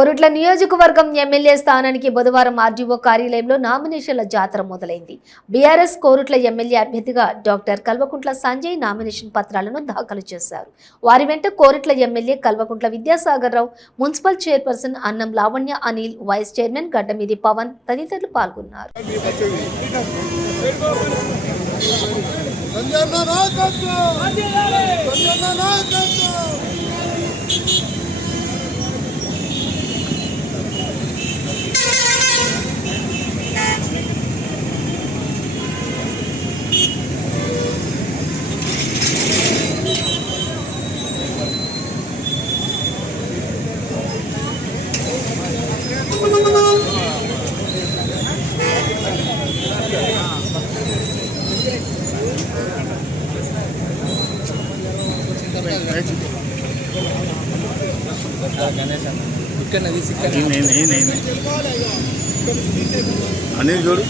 కోరుట్ల నియోజకవర్గం ఎమ్మెల్యే స్థానానికి బుధవారం ఆర్డీఓ కార్యాలయంలో నామినేషన్ల జాతర మొదలైంది. బీఆర్ఎస్ కోరుట్ల ఎమ్మెల్యే అభ్యర్థిగా డాక్టర్ కల్వకుంట్ల సంజయ్ నామినేషన్ పత్రాలను దాఖలు చేశారు. వారి వెంట Korutla MLA Kalvakuntla Vidyasagar Rao, municipal chairperson Annam Lavanya Anil, vice chairman Gaddamidi Pavan తదితరులు పాల్గొన్నారు. अनिल जोड़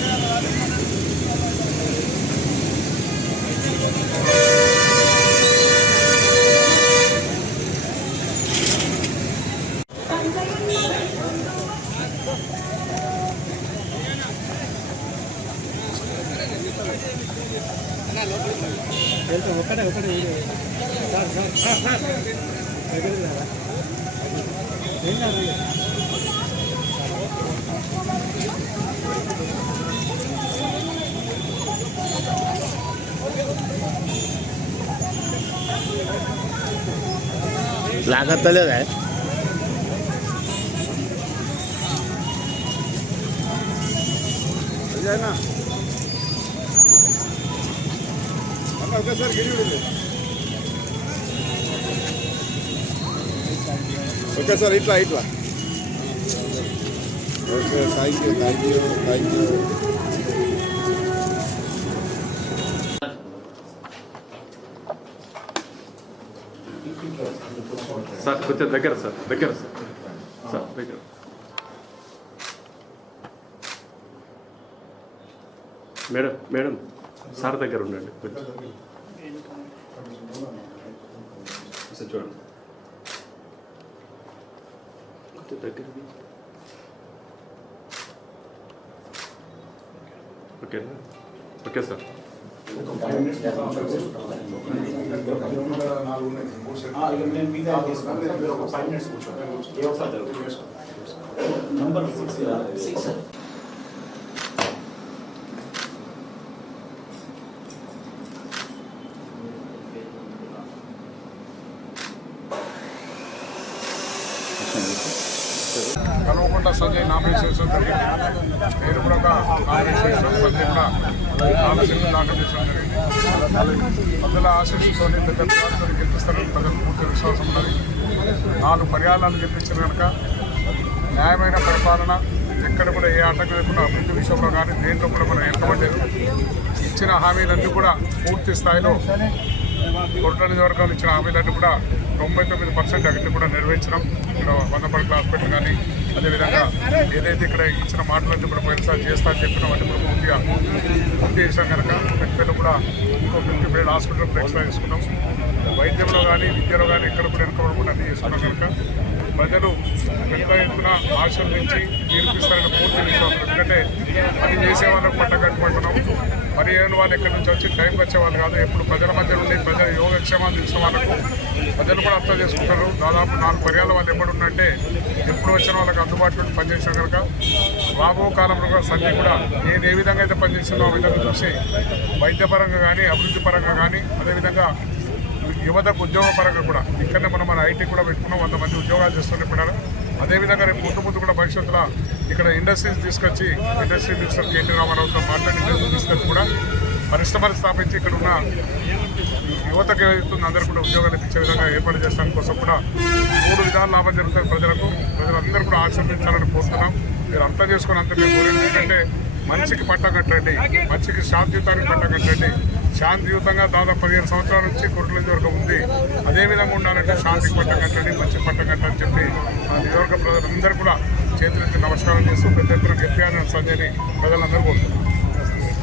लागत है ना ओके सर ओके सर इट्ला इट्ला ओके थैंक यू సార్ కొంచెం దగ్గర సార్ దగ్గర మేడం మేడం సార్ దగ్గర ఉండండి కొంచెం చూడండి కొంచెం దగ్గర ఓకేనా okay sir Kalvakuntla Sanjay nomination జరిగింది. నేను కూడా నామినేషన్ సంజయ్ కూడా నామినేషన్ దాఖలు చేసడం జరిగింది. ప్రజల ఆశీస్సుతో దగ్గర గెలిపిస్తారని ప్రజలకు పూర్తి విశ్వాసం ఉన్నది. 4 పర్యాలను గెలిపించిన కనుక న్యాయమైన పరిపాలన ఎక్కడ కూడా ఏ ఆటంకం లేకుండా అభివృద్ధి విషయంలో కానీ దేంట్లో కూడా మనం వెనకబడలేదు. ఇచ్చిన హామీలన్నీ కూడా పూర్తి స్థాయిలో కొట్ల నియోజకవర్గాలు ఇచ్చిన హామీలన్నీ కూడా 99% అన్ని కూడా నెరవేర్చడం. ఇక్కడ 100 పడకల హాస్పిటల్ కానీ అదేవిధంగా ఏదైతే ఇక్కడ ఇచ్చిన మాటలన్నీ కూడా పోయినసారి చేస్తా అని చెప్పినవన్నీ కూడా పూర్తి చేసాం కనుక పెద్దలు కూడా ఇంకో 50 బెడ్ హాస్పిటల్ కూడా ఎక్స్ట్రా చేసుకున్నాం. వైద్యంలో కానీ విద్యలో కానీ ఎక్కడ కూడా వెనకబడకుండా అన్నీ చేసుకున్నాం కనుక ప్రజలు పెద్ద ఎత్తున ఆశలు నుంచి తీర్పిస్తారని పూర్తి విశ్వాసం. ఎందుకంటే అది చేసే వాళ్ళకు పట్ట కట్టుకుంటున్నాం. మరి ఏమైనా వాళ్ళు ఎక్కడి నుంచి వచ్చి టైంకి వచ్చే వాళ్ళు కాదు. ఎప్పుడు ప్రజల మధ్య నుండి ప్రజల యోగక్షేమాలు చూసిన వాళ్ళకు ప్రజలు కూడా అర్థం చేసుకుంటారు. దాదాపు 4 పర్యాలు వాళ్ళు ఎప్పుడు ఉన్నట్టే ఎప్పుడు వచ్చిన వాళ్ళకి అందుబాటులో పనిచేసాం కనుక రాబో కాలంలో కూడా సంజయ్ కూడా నేను ఏ విధంగా అయితే పనిచేస్తుందో ఆ విధంగా చూసి వైద్యపరంగా కానీ అభివృద్ధి పరంగా కానీ అదేవిధంగా యువతకు ఉద్యోగపరంగా కూడా ఇక్కడనే మన ఐటీ కూడా పెట్టుకున్నాం. 100 మంది ఉద్యోగాలు చేస్తున్నారు. అదేవిధంగా రేపు ముందు కూడా భవిష్యత్తులో ఇక్కడ ఇండస్ట్రీస్ తీసుకొచ్చి ఇండస్ట్రీ మినిస్టర్ కేటీ రామారావుతో మాట్లాడి ఇండస్ట్రీ తీసుకొచ్చి కూడా పరిశ్రమలు స్థాపించి ఇక్కడ ఉన్న యువతకు ఏదైతుంది అందరూ కూడా ఉద్యోగాలు ఇచ్చే విధంగా ఏర్పాటు చేసడానికి కోసం కూడా 3 విధాలు లాభం జరుగుతుంది ప్రజలందరూ కూడా ఆశీర్వదించాలని కోరుతున్నాం. మీరు అర్థం చేసుకుని అంత మేము కోరేది ఏంటంటే మంచికి పట్ట కట్టండి, మంచికి శాంతియుతానికి పట్ట కట్టండి. శాంతియుతంగా దాదాపు 15 సంవత్సరాల నుంచి కొట్ల నియోజకవర్గం ఉంది. అదేవిధంగా ఉండాలంటే శాంతికి పట్ట కట్టండి, మంచి పట్ట కట్టని చెప్పి మన నియోజకవర్గ ప్రజలందరూ కూడా చేతులెత్తి నమస్కారం చేస్తూ పెద్ద ఎత్తున గెలిపారని సంజయ్ని ప్రజలందరూ కోరుతున్నారు.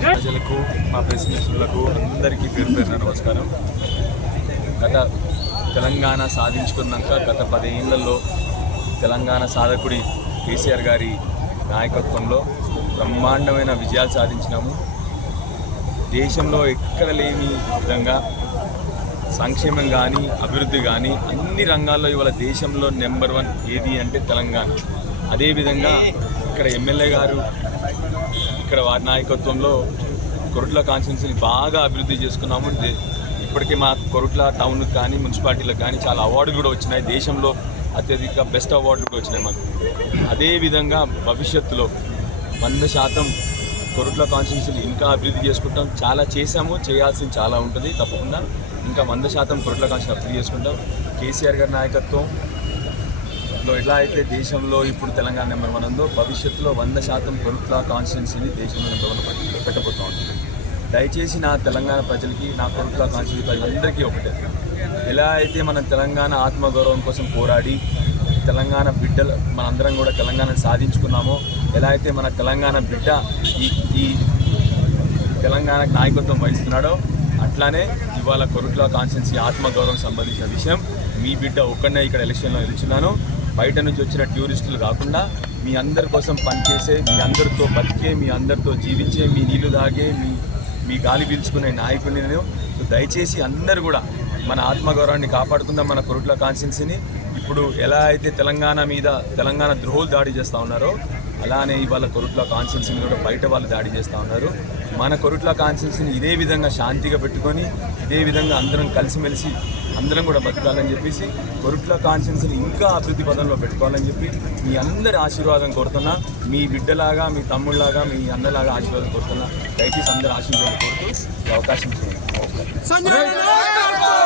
ప్రజలకు మా ప్రెస్ మిత్రులకు అందరికీ పేరు పేరున నమస్కారం. తెలంగాణ సాధించుకున్నాక గత 10 ఏళ్లలో తెలంగాణ సాధకుడి కేసీఆర్ గారి నాయకత్వంలో బ్రహ్మాండమైన విజయాలు సాధించినాము. దేశంలో ఎక్కడ లేని విధంగా సంక్షేమం కానీ అభివృద్ధి కానీ అన్ని రంగాల్లో ఇవాళ దేశంలో నెంబర్ 1 ఏది అంటే తెలంగాణ. అదేవిధంగా ఇక్కడ ఎమ్మెల్యే గారు ఇక్కడ వారి నాయకత్వంలో కొరుట్ల కాన్స్టిట్యున్సీని బాగా అభివృద్ధి చేసుకున్నాము. ఇప్పటికే మా కొరుట్ల టౌన్కి కానీ మున్సిపాలిటీలకు కానీ చాలా అవార్డులు కూడా వచ్చినాయి. దేశంలో అత్యధిక బెస్ట్ అవార్డులు కూడా వచ్చినాయి మాకు. అదేవిధంగా భవిష్యత్తులో 100% కొరుట్ల కాన్స్టిట్యున్సీని ఇంకా అభివృద్ధి చేసుకుంటాం. చాలా చేశాము, చేయాల్సింది చాలా ఉంటుంది. తప్పకుండా ఇంకా 100% కొరుట్ల కాన్స్టిట్యున్సీ అభివృద్ధి చేసుకుంటాం. కేసీఆర్ గారి నాయకత్వంలో ఎట్లా అయితే దేశంలో ఇప్పుడు తెలంగాణ నెంబర్ 1 ఉందో, భవిష్యత్తులో 100% కొరుట్ల కాన్స్టిట్యున్సీని దేశంలో నెంబర్ 1 పెట్టబోతూ ఉంటుంది. దయచేసి నా తెలంగాణ ప్రజలకి, నా కొరుట్ల కాన్స్టిట్యున్సీ ప్రజలందరికీ ఒకటే, ఎలా అయితే మనం తెలంగాణ ఆత్మగౌరవం కోసం పోరాడి తెలంగాణ బిడ్డలు మనందరం కూడా తెలంగాణను సాధించుకున్నామో, ఎలా అయితే మన తెలంగాణ బిడ్డ ఈ తెలంగాణకు నాయకత్వం వహిస్తున్నాడో, అట్లానే ఇవాళ కొరుట్ల కాన్స్టిట్యున్సీ ఆత్మగౌరవం సంబంధించిన విషయం మీ బిడ్డ ఒక్కడనే ఇక్కడ ఎలక్షన్లో నిలుచున్నాను. బయట నుంచి వచ్చిన టూరిస్టులు కాకుండా మీ అందరి కోసం పనిచేసే, మీ అందరితో బతికే, మీ అందరితో జీవించే, మీ నీళ్లు తాగే, మీ గాలి పీల్చుకునే నాయకుడిని నేను. దయచేసి అందరూ కూడా మన ఆత్మగౌరవాన్ని కాపాడుకుందాం. మన కొరుట్ల కాన్స్టిట్యున్సీని ఇప్పుడు ఎలా అయితే తెలంగాణ ద్రోహులు దాడి చేస్తూ ఉన్నారో, అలానే ఇవాళ కొరుట్ల కాన్స్టిట్యున్సీని కూడా బయట వాళ్ళు దాడి చేస్తూ ఉన్నారు. మన కొరుట్ల కాన్స్టిట్యున్సీని ఇదే విధంగా శాంతిగా పెట్టుకొని, ఇదే విధంగా అందరం కలిసిమెలిసి అందరం కూడా బతకాలని చెప్పేసి, కొరుట్ల కాన్స్టిట్యున్సీని ఇంకా అభివృద్ధి పదంలో పెట్టుకోవాలని చెప్పి మీ అందరి ఆశీర్వాదం కోరుతున్నా. మీ బిడ్డలాగా, మీ తమ్ముళ్ళలాగా, మీ అన్నలాగా ఆశీర్వాదం కోరుతున్నా. దయచేసి అందరి ఆశీర్వాదం కోరుతూ ఈ అవకాశం ఇచ్చింది. నమస్కారం.